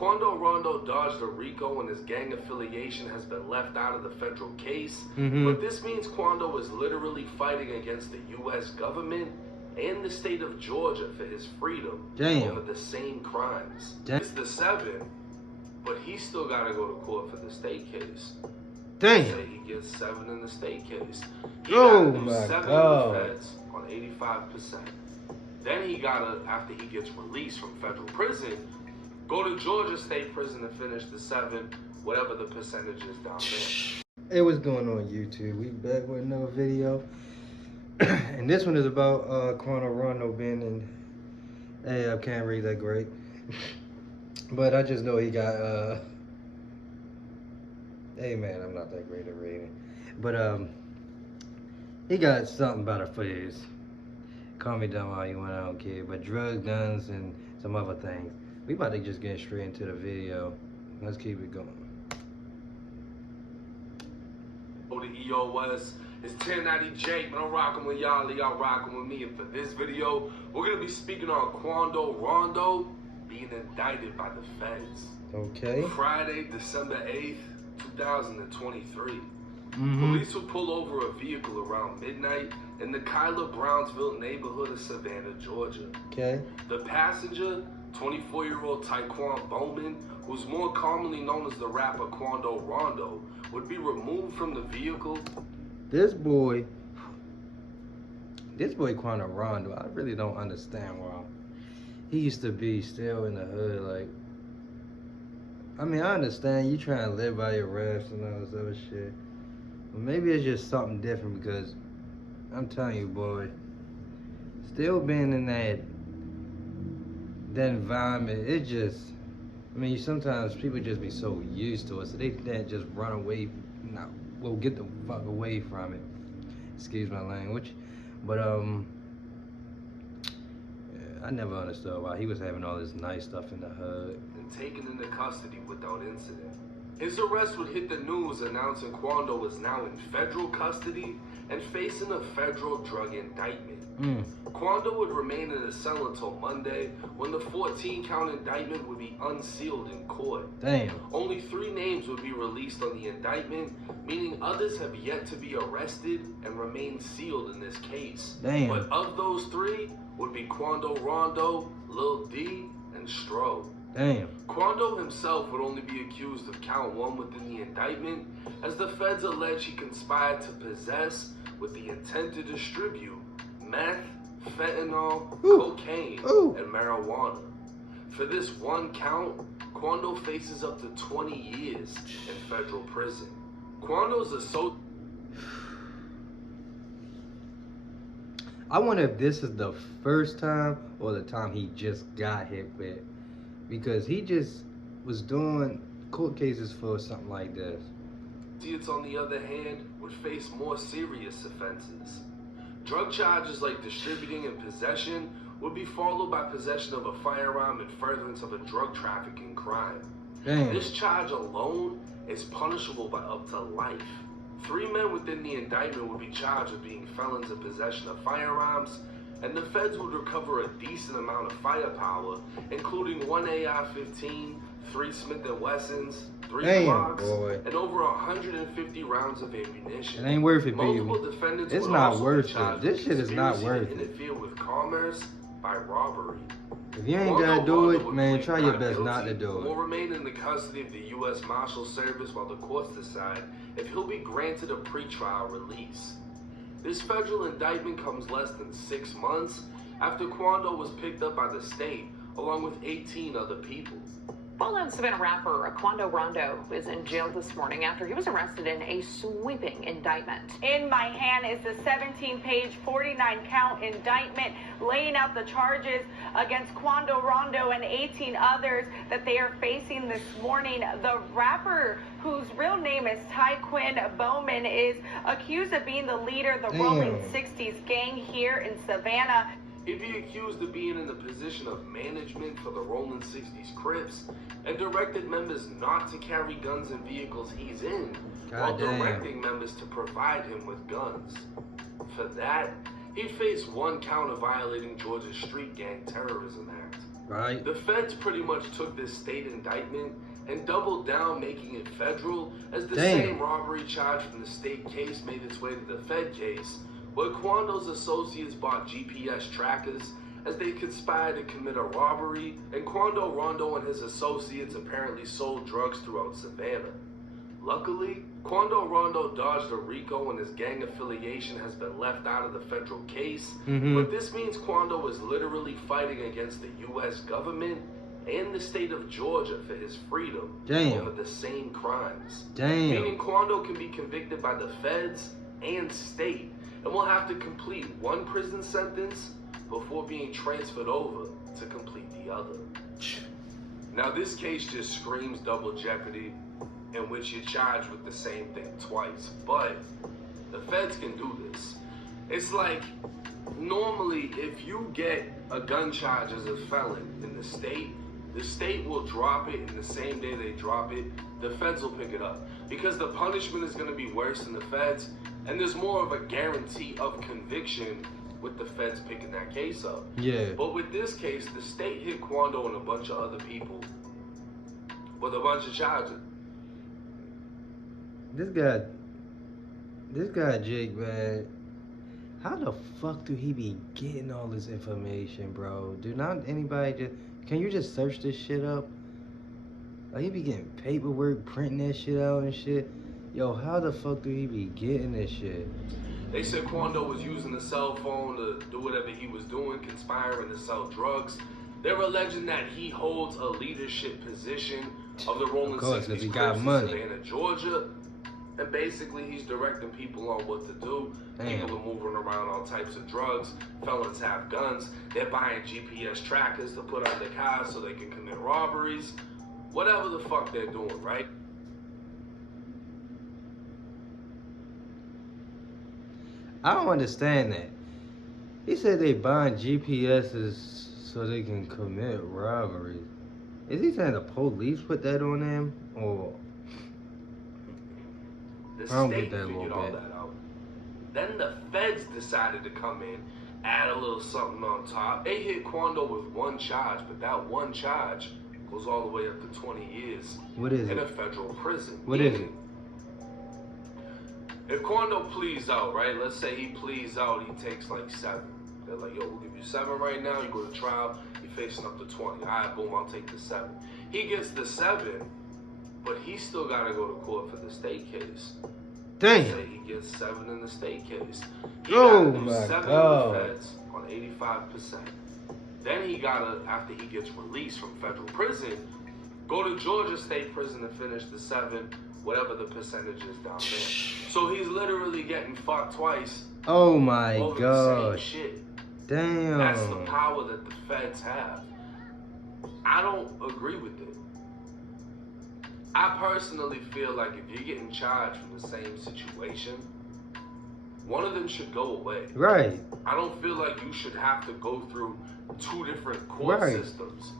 Quando Rondo dodged a RICO and his gang affiliation has been left out of the federal case, but this means Quando is literally fighting against the U.S. government and the state of Georgia for his freedom over the same crimes. It's the 7, but he's still got to go to court for the state case. Say he gets 7 in the state case. He got to do 7 in the feds on 85%. Then he got to, after he gets released from federal prison, go to Georgia State Prison and finish the 7, whatever the percentage is down there. Hey, what's going on YouTube? We back with another video. And this one is about Quando Rondo being in... Hey, I can't read that great. But I just know he got... Hey man, I'm not that great at reading. But he got something about a feds. Call me dumb all you want, I don't care. But drugs, guns, and some other things. We about to just get straight into the video. Let's keep it going. Oh, the EOS. It's 1090 Jake, man. I'm rocking with y'all. Y'all rocking with me. And for this video, we're going to be speaking on Quando Rondo being indicted by the feds. Okay. Friday, December 8th, 2023. Police will pull over a vehicle around midnight in the Kyla Brownsville neighborhood of Savannah, Georgia. Okay. The passenger, 24-year-old Taekwon Bowman, who's more commonly known as the rapper Quando Rondo, would be removed from the vehicle. This boy Quando Rondo, I really don't understand why. He used to be still in the hood, like, I mean, I understand you trying to live by your refs and all this other shit. But maybe it's just something different because I'm telling you, boy, still being in that environment, it just, I mean, sometimes people just be so used to it, so they can't just run away, well, get the fuck away from it. Excuse my language. But, I never understood why he was having all this nice stuff in the hood. And taken into custody without incident. His arrest would hit the news announcing Quando is now in federal custody and facing a federal drug indictment. Quando would remain in a cell until Monday, when the 14-count indictment would be unsealed in court. Damn. Only 3 names would be released on the indictment, meaning others have yet to be arrested and remain sealed in this case. Damn. But of those 3 would be Quando Rondo, Lil D, and Stro. Damn. Quando himself would only be accused of count 1 within the indictment, as the feds allege he conspired to possess with the intent to distribute meth, fentanyl, cocaine, and marijuana. For this one count, Quando faces up to 20 years in federal prison. Quando's a I wonder if this is the first time or the time he just got hit with, because he just was doing court cases for something like this. Associates, on the other hand, would face more serious offenses. Drug charges like distributing and possession would be followed by possession of a firearm and furtherance of a drug trafficking crime. Damn. This charge alone is punishable by up to life. 3 men within the indictment would be charged with being felons in possession of firearms, and the feds would recover a decent amount of firepower, including 1 AR-15, 3 Smith & Wessons, 3 Glocks, and over 150 rounds of ammunition. It ain't worth it, Multiple people. defendants It's would not also worth be it. charged This with shit is not conspiracy worth to it. interfere with commerce by robbery. If you ain't gotta do it, man, try your best not to do it. Will remain in the custody of the U.S. Marshal Service while the courts decide if he'll be granted a pretrial release. This federal indictment comes less than 6 months after Quando was picked up by the state, along with 18 other people. Well-known Savannah rapper Quando Rondo is in jail this morning after he was arrested in a sweeping indictment. In my hand is the 17-page, 49-count indictment laying out the charges against Quando Rondo and 18 others that they are facing this morning. The rapper, whose real name is Taekwon Bowman, is accused of being the leader of the Rolling 60s gang here in Savannah. He'd be accused of being in the position of management for the Rolling 60s Crips and directed members not to carry guns in vehicles he's in, while directing members to provide him with guns. For that, he'd face 1 count of violating Georgia's Street Gang Terrorism Act. Right. The feds pretty much took this state indictment and doubled down, making it federal, as the same robbery charge from the state case made its way to the Fed case, where Quando's associates bought GPS trackers as they conspired to commit a robbery, and Quando, Rondo, and his associates apparently sold drugs throughout Savannah. Luckily, Quando Rondo dodged a RICO and his gang affiliation has been left out of the federal case, but this means Quando is literally fighting against the U.S. government and the state of Georgia for his freedom over the same crimes. Meaning Quando can be convicted by the feds and state and will have to complete one prison sentence before being transferred over to complete the other. Now this case just screams double jeopardy, in which you're charged with the same thing twice, but the feds can do this. It's like, normally if you get a gun charge as a felon in the state will drop it, and the same day they drop it, the feds will pick it up. Because the punishment is gonna be worse than the feds, and there's more of a guarantee of conviction with the feds picking that case up. Yeah. But with this case, the state hit Quando and a bunch of other people with a bunch of charges. This guy Jake, man, how the fuck do he be getting all this information, bro? Do not anybody just, can you just search this shit up? Like, he be getting paperwork, printing that shit out and shit. Yo, how the fuck do he be getting this shit? They said Quando was using a cell phone to do whatever he was doing, conspiring to sell drugs. They're alleging that he holds a leadership position of the Rolling 60s he got Crips money. in Savannah, Georgia. And basically, he's directing people on what to do. People are moving around all types of drugs. Felons have guns. They're buying GPS trackers to put on their cars so they can commit robberies. Whatever the fuck they're doing, right? I don't understand that. He said they buying GPSs so they can commit robberies. Is he saying the police put that on them, or? The I don't state get that figured little all bit. that out. Then the feds decided to come in, add a little something on top. They hit Quando with one charge, but that one charge goes all the way up to 20 years What is in it? a federal prison. What is it? If Quando pleads out, right? Let's say he pleads out, he takes like 7. They're like, yo, we'll give you 7 right now. You go to trial, you're facing up to 20. All right, boom, I'll take the 7. He gets the 7, but he still got to go to court for the state case. Damn. Say he gets 7 in the state case. He Oh got to do my 7 God. in the feds on 85%. Then he got to, after he gets released from federal prison, go to Georgia State Prison and finish the 7, whatever the percentage is down there. So he's literally getting fucked twice. Oh my over God. the same shit. Damn. That's the power that the feds have. I don't agree with it. I personally feel like if you're getting charged from the same situation, one of them should go away. Right. I don't feel like you should have to go through 2 different court systems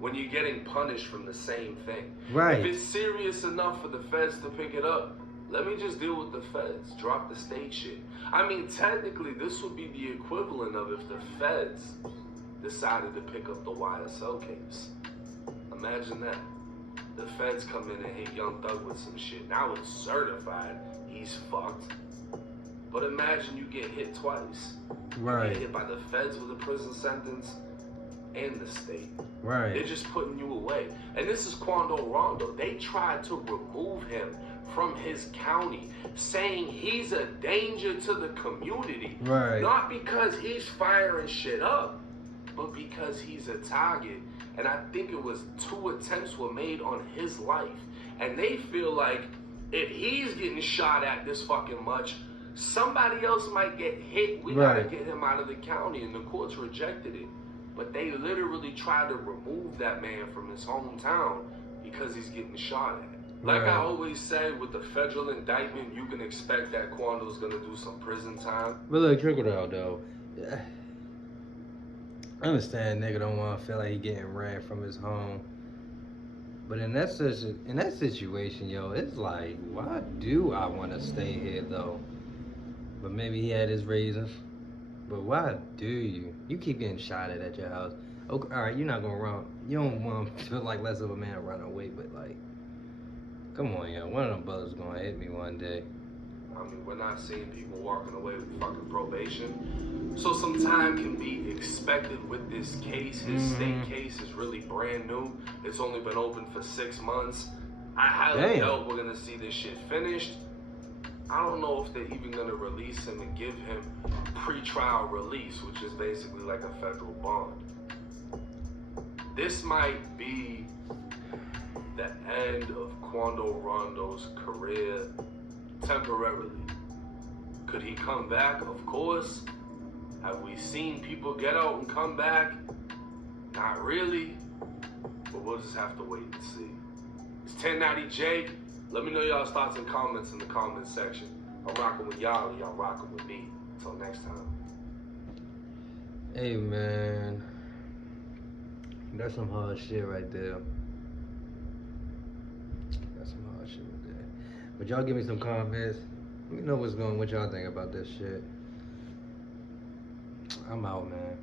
when you're getting punished from the same thing. Right. If it's serious enough for the feds to pick it up, let me just deal with the feds. Drop the state shit. I mean, technically, this would be the equivalent of if the feds decided to pick up the YSL case. Imagine that. The feds come in and hit Young Thug with some shit. Now it's certified. He's fucked. But imagine you get hit twice. Right. You get hit by the feds with a prison sentence and the state. Right. They're just putting you away. And this is Quando Rondo. They tried to remove him from his county, saying he's a danger to the community. Right. Not because he's firing shit up, but because he's a target. And I think it was 2 attempts were made on his life. And they feel like if he's getting shot at this fucking much, somebody else might get hit. We gotta get him out of the county, and the courts rejected it. But they literally tried to remove that man from his hometown because he's getting shot at. Like I always said, with the federal indictment, you can expect that Quando's gonna do some prison time. But look, check it out though. I understand nigga don't want to feel like he getting ran from his home. But in that situation, yo, it's like, why do I want to stay here though? But maybe he had his reasons. But why do you? You keep getting shot at your house. Okay, all right, you're not gonna run. You don't want to feel like less of a man to run away, but like, come on, yo, one of them brothers gonna hit me one day. I mean, we're not seeing people walking away with fucking probation. So some time can be expected with this case. His state case is really brand new. It's only been open for 6 months. I highly doubt we're gonna see this shit finished. I don't know if they're even gonna release him and give him pre-trial release, which is basically like a federal bond. This might be the end of Quando Rondo's career temporarily. Could he come back? Of course. Have we seen people get out and come back? Not really. But we'll just have to wait and see. It's 1090 Jake. Let me know y'all's thoughts and comments in the comment section. I'm rocking with y'all and y'all rocking with me. Until next time. Hey, man. That's some hard shit right there. That's some hard shit right there. But y'all give me some comments. Let me know what y'all think about this shit. I'm out, man.